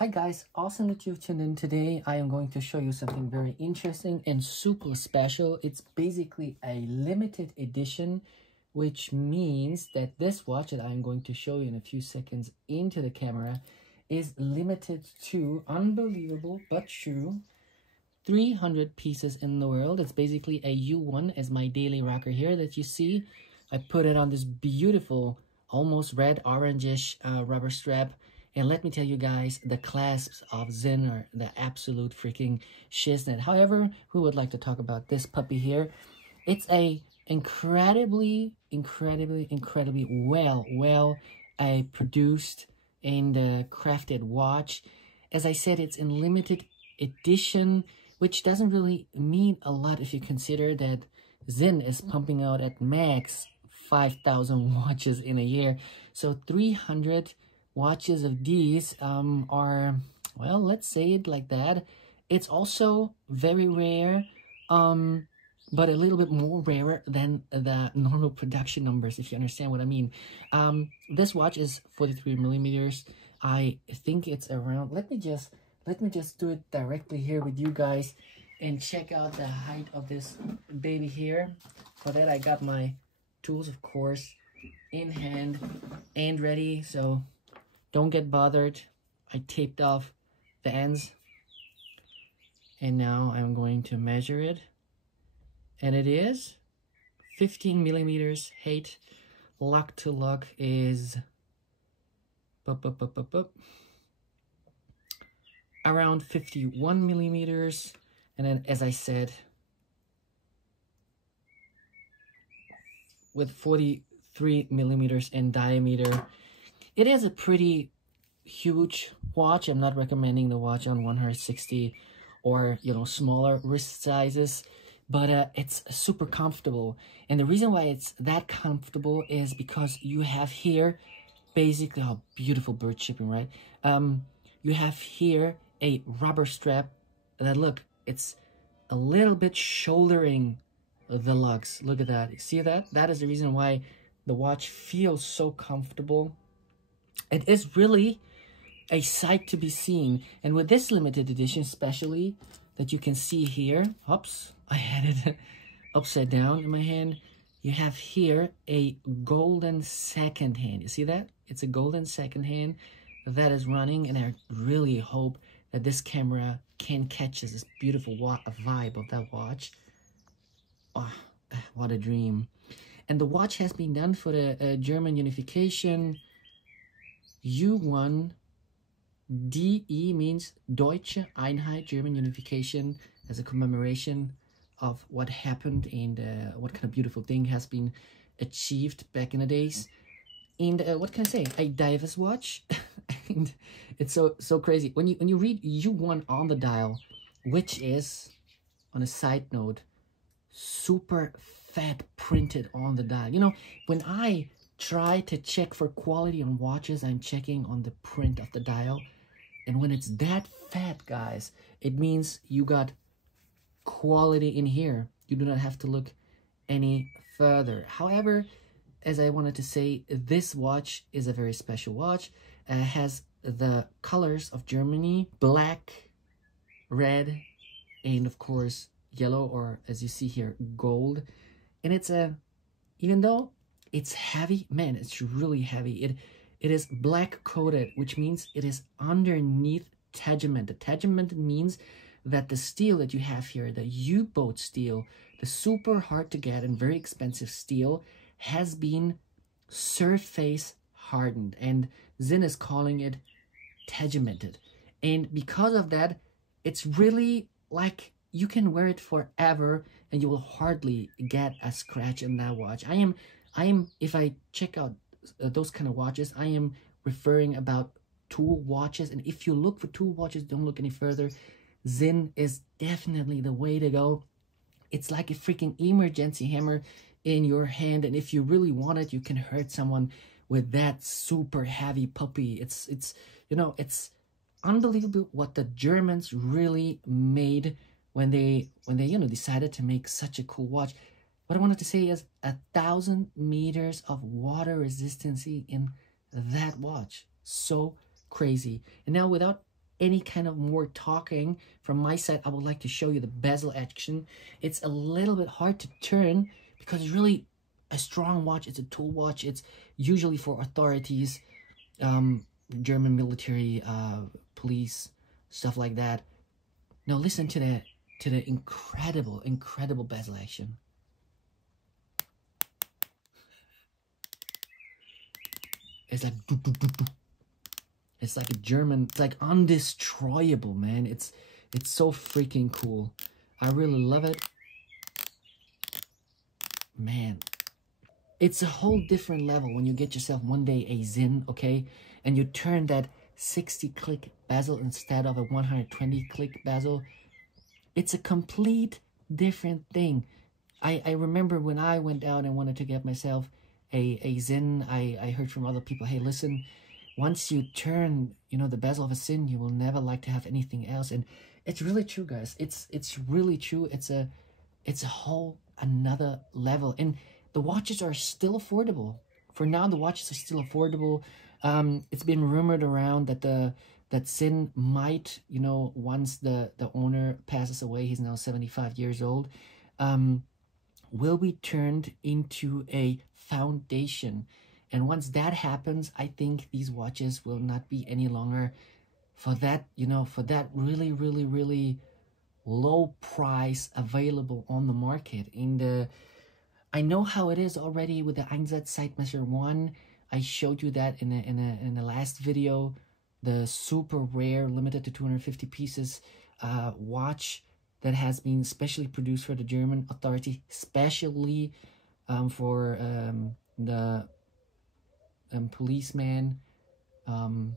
Hi guys, awesome that you've tuned in today. I am going to show you something very interesting and super special. It's basically a limited edition, which means that this watch that I'm going to show you in a few seconds into the camera is limited to, unbelievable but true, 300 pieces in the world. It's basically a U1 as my daily rocker here that you see. I put it on this beautiful, almost red orangish rubber strap. And let me tell you guys, the clasps of Sinn are the absolute freaking shiznit. However, who would like to talk about this puppy here? It's a incredibly well produced and crafted watch. As I said, it's in limited edition, which doesn't really mean a lot if you consider that Sinn is pumping out at max 5,000 watches in a year. So 300 watches of these are, well, let's say it like that. It's also very rare, but a little bit more rarer than the normal production numbers, if you understand what I mean. This watch is 43 millimeters. I think it's around, let me just do it directly here with you guys and check out the height of this baby here. For that, I got my tools, of course, in hand and ready, so don't get bothered. I taped off the ends. And now I'm going to measure it. And it is 15 millimeters height. Lock to lock is around 51 millimeters. And then, as I said, with 43 millimeters in diameter. It is a pretty huge watch. I'm not recommending the watch on 160 or, you know, smaller wrist sizes, but it's super comfortable. And the reason why it's that comfortable is because you have here basically, oh, beautiful bird shipping, right? You have here a rubber strap that, look, it's a little bit shouldering the lugs. Look at that. You see that? That is the reason why the watch feels so comfortable. It is really a sight to be seen. And with this limited edition especially, that you can see here, oops, I had it upside down in my hand. You have here a golden second hand. You see that? It's a golden second hand that is running, and I really hope that this camera can catch this beautiful vibe of that watch. Oh, what a dream. And the watch has been done for the German unification. U1 DE means Deutsche Einheit, German unification, as a commemoration of what happened and what kind of beautiful thing has been achieved back in the days. And what can I say? A diver's watch. And it's so crazy. When you read U1 on the dial, which is, on a side note, super fat printed on the dial. You know, when I try to check for quality on watches, I'm checking on the print of the dial. And when it's that fat, guys, it means you got quality in here. You do not have to look any further. However, as I wanted to say, this watch is a very special watch. It has the colors of Germany: black, red, and of course yellow, or as you see here, gold. And it's even though it's heavy, man, it's really heavy. It is black coated, which means it is underneath Tegiment. The Tegiment means that the steel that you have here, the U-boat steel, the super hard to get and very expensive steel, has been surface hardened, and Sinn is calling it Tegimented. And because of that, it's really like you can wear it forever and you will hardly get a scratch in that watch. I am, if I check out those kind of watches, I am referring about tool watches. And if you look for tool watches, don't look any further. Sinn is definitely the way to go. It's like a freaking emergency hammer in your hand. And if you really want it, you can hurt someone with that super heavy puppy. It's you know, it's unbelievable what the Germans really made when they you know, decided to make such a cool watch. What I wanted to say is 1,000 meters of water resistance in that watch. So crazy. And now, without any kind of more talking from my side, I would like to show you the bezel action. It's a little bit hard to turn because it's really a strong watch. It's a tool watch. It's usually for authorities, German military, police, stuff like that. Now listen to the incredible bezel action. It's like it's like a German, it's like undestroyable, man. It's so freaking cool. I really love it. Man, it's a whole different level when you get yourself one day a Sinn, okay? And you turn that 60-click bezel instead of a 120-click bezel. It's a complete different thing. I remember when I went out and wanted to get myself a Sinn, I heard from other people, hey, listen, once you turn, you know, the bezel of a Sinn, you will never like to have anything else. And it's really true, guys. It's really true. It's a whole another level. And the watches are still affordable. For now, the watches are still affordable. It's been rumored around that that Sinn might, you know, once the owner passes away, he's now 75 years old, will be turned into a foundation. And once that happens, I think these watches will not be any longer for that, you know, for that really low price available on the market. I know how it is already with the Einsatz Zeitmesser 1. I showed you that in the last video, the super rare, limited to 250 pieces watch that has been specially produced for the German authority, especially for the policeman on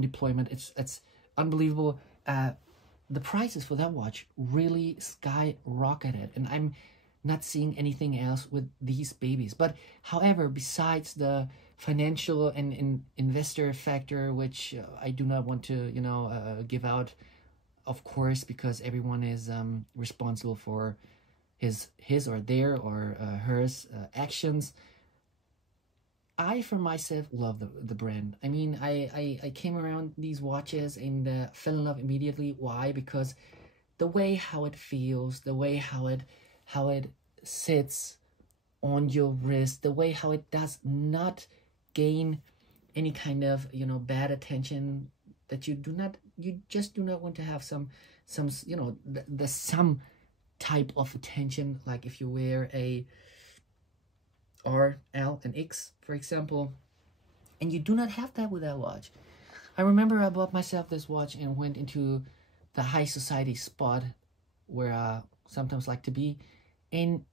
deployment. It's unbelievable. The prices for that watch really skyrocketed, and I'm not seeing anything else with these babies. But however, besides the financial and investor factor, which I do not want to, you know, give out, of course, because everyone is responsible for his or their or hers actions. I, for myself, love the brand. I mean, I came around these watches and fell in love immediately. Why? Because the way how it feels, the way how it sits on your wrist, the way how it does not gain any kind of, you know, bad attention that you just do not want to have some you know, some type of attention, like if you wear a R, L, and X, for example, and you do not have that with that watch. I remember I bought myself this watch and went into the high society spot where I sometimes like to be, and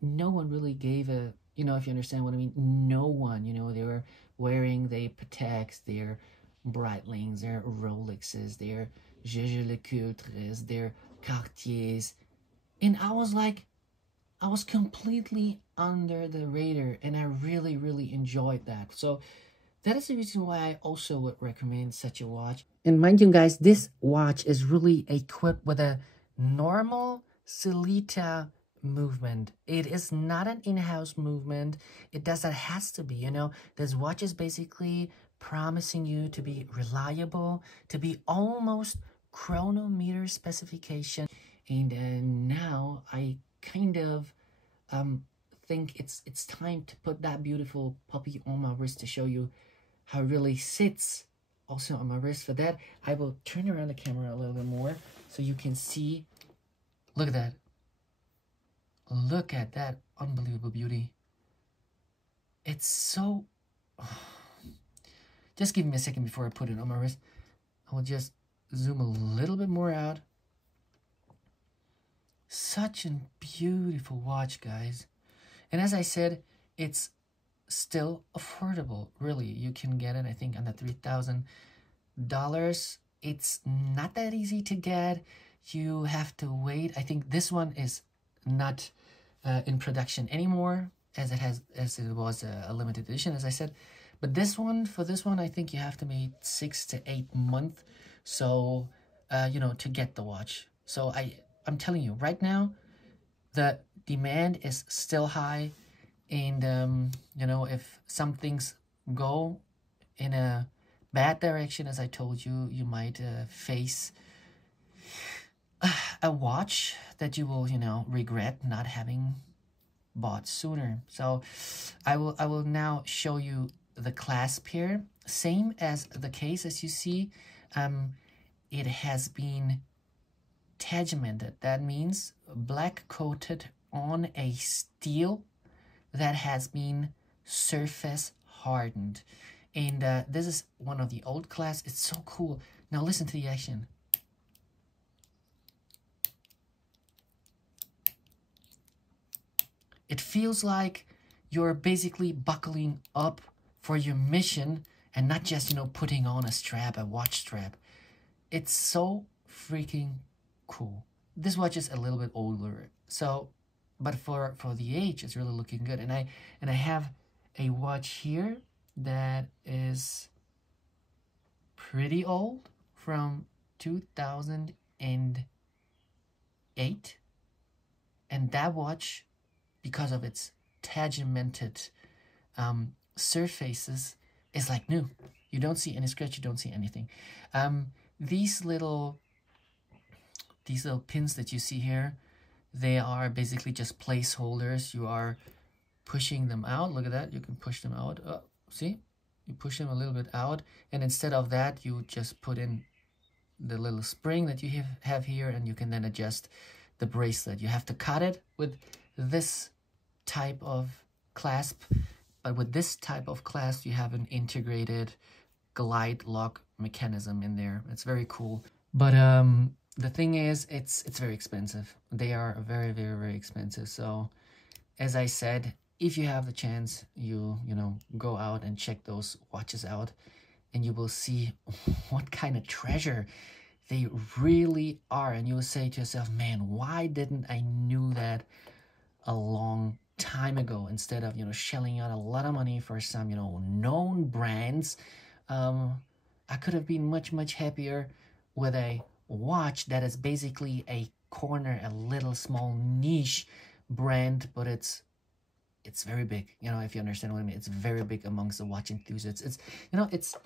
no one really gave a, you know, if you understand what I mean, no one, you know, they were wearing their Pateks, their Breitlings, their Rolexes, their Jaeger LeCoultres, their Cartiers, and I was like, I was completely under the radar, and I really enjoyed that. So that is the reason why I also would recommend such a watch. And mind you guys, this watch is really equipped with a normal Celita movement. It is not an in-house movement. It does not has to be, you know. This watch is basically promising you to be reliable, to be almost chronometer specification. And now I kind of think it's time to put that beautiful puppy on my wrist to show you how it really sits also on my wrist. For that, I will turn around the camera a little bit more so you can see. Look at that. Look at that unbelievable beauty. It's so... Just give me a second before I put it on my wrist. I will just zoom a little bit more out. Such a beautiful watch, guys. And as I said, it's still affordable. Really, you can get it, I think, under $3,000. It's not that easy to get. You have to wait. I think this one is not in production anymore, as it was a limited edition, as I said. But this one, for this one, I think you have to wait 6 to 8 months. So, you know, to get the watch. So I'm telling you, right now, the demand is still high. And, you know, if some things go in a bad direction, as I told you, you might face a watch that you will, you know, regret not having bought sooner. So I will now show you the clasp here. Same as the case, as you see, it has been tegimented. That means black coated on a steel that has been surface hardened. And this is one of the old class. It's so cool. Now listen to the action. It feels like you're basically buckling up for your mission and not just, you know, putting on a strap, a watch strap. It's so freaking cool. This watch is a little bit older, so, but for the age, it's really looking good. And I have a watch here that is pretty old, from 2008, and that watch, because of its tegimented surfaces, is like new. You don't see any scratch, you don't see anything. These little pins that you see here, they are basically just placeholders. You are pushing them out. Look at that, you can push them out. See, you push them a little bit out, and instead of that, you just put in the little spring that you have here, and you can then adjust the bracelet. You have to cut it with this type of clasp, but with this type of clasp, you have an integrated glide lock mechanism in there. It's very cool. But the thing is, it's very expensive. They are very, very, very expensive. So as I said, if you have the chance, you know, go out and check those watches out, and you will see what kind of treasure they really are. And you will say to yourself, man, why didn't I knew that a long time ago, instead of, you know, shelling out a lot of money for some, you know, known brands. I could have been much, much happier with a watch that is basically a corner, a little small niche brand, but it's very big. You know, if you understand what I mean, it's very big amongst the watch enthusiasts. It's, you know, it's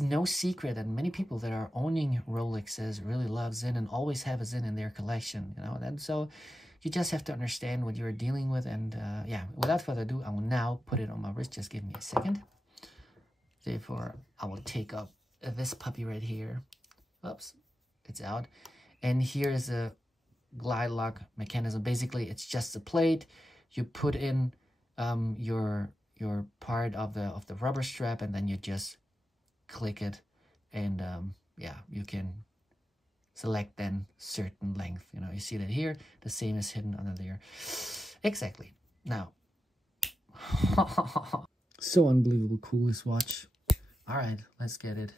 no secret that many people that are owning Rolexes really love Sinn and always have a Sinn in their collection, you know. And so you just have to understand what you're dealing with. And yeah, without further ado, I will now put it on my wrist. Just give me a second. Therefore, I will take up this puppy right here. Oops, it's out. And here is a glide lock mechanism. Basically, it's just a plate. You put in your part of the rubber strap, and then you just click it, and yeah, you can select then certain length. You know, you see that here, the same is hidden under there. Exactly. Now, so unbelievable cool, this watch. All right, let's get it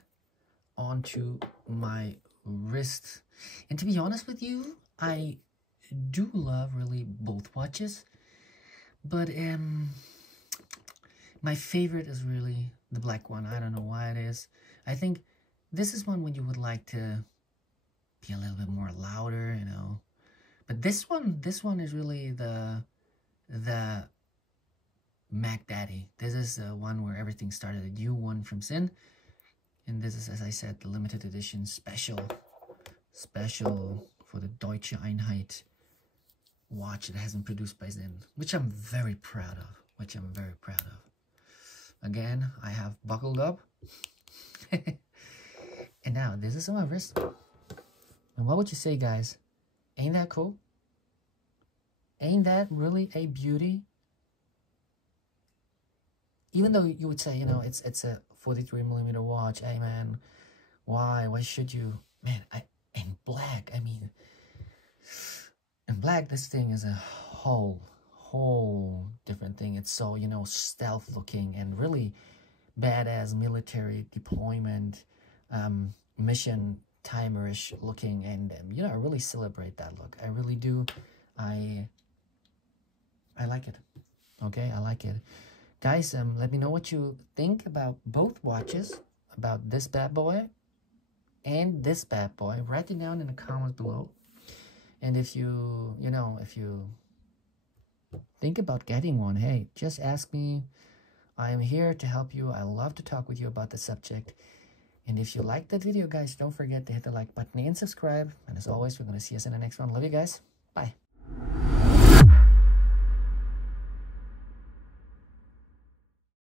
onto my wrist. And to be honest with you, I do love really both watches, but my favorite is really the black one. I don't know why it is. I think this is one when you would like to be a little bit more louder, you know. But this one is really the Mac Daddy. This is the one where everything started, a U1 from Sinn. And this is, as I said, the limited edition special for the Deutsche Einheit watch that has been produced by Sinn, which I'm very proud of. Again, I have buckled up. And now this is on my wrist. And what would you say, guys? Ain't that cool? Ain't that really a beauty? Even though you would say, you know, it's a 43mm watch. Hey man, why should you? Man, in black, I mean, in black, this thing is a whole different thing. It's so, you know, stealth looking and really badass military deployment, mission timerish looking, and you know, I really celebrate that look. I really do. I like it. Okay, I like it. Guys, let me know what you think about both watches, about this bad boy and this bad boy. Write it down in the comments below. And if you think about getting one, hey, just ask me. I am here to help you. I love to talk with you about the subject. And if you liked that video, guys, don't forget to hit the like button and subscribe. And as always, we're going to see us in the next one. Love you guys. Bye.